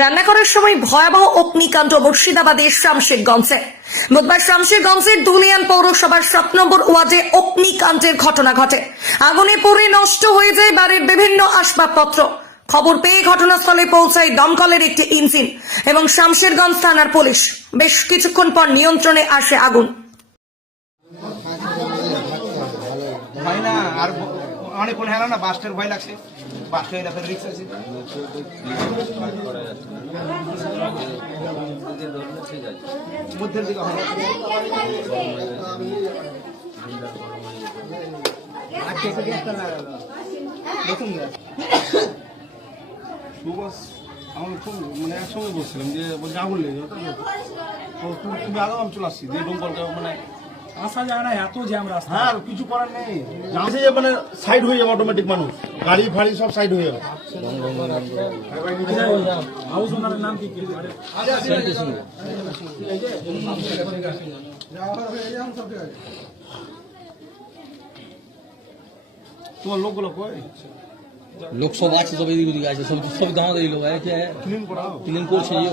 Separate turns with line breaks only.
রান্না করার সময় ভয়াবহ অগ্নিকাণ্ড মুর্শিদাবাদের শামশেরগঞ্জে। বুধবার শামশেরগঞ্জের দুলিয়ান পৌরসভার সাত নম্বর ওয়ার্ডে অগ্নিকাণ্ডের ঘটনা ঘটে। আগুনে পুড়ে নষ্ট হয়ে যায় বাড়ির বিভিন্ন আসবাবপত্র। খবর পেয়ে ঘটনাস্থলে পৌঁছায় দমকলের একটি ইঞ্জিন এবং শামশেরগঞ্জ থানার পুলিশ। বেশ কিছুক্ষণ পর নিয়ন্ত্রণে আসে আগুন।
ব- অনেকক্ষণ হেলো না বাসটার ভয় লাগছে। বাসটা রিক্স আছে মধ্যের দিকে।
সুবাস খুব মানে একসঙ্গে বসছিলাম যে, বলছে আগুন লেগে তুমি তুমি আগে আমি চলে আসছি দিয়ে ডোমকলটা মানে
আসা যায় না এত জ্যাম রাস্তা।
হ্যাঁ আর কিছু করার নেই। জানছে যে মানে সাইড হয়ে যাবে অটোমেটিক মানুষ। গাড়ি ফাড়ি সব সাইড হয়ে যাবে।
হাউস ওনারের নাম কি কি?
তোমার লোকগুলো কই?
লোক সব আছে সব এদিকে ওদিকে আছে সব সব দাঁড়া দিল।
ক্লিন
করছে ইয়ে।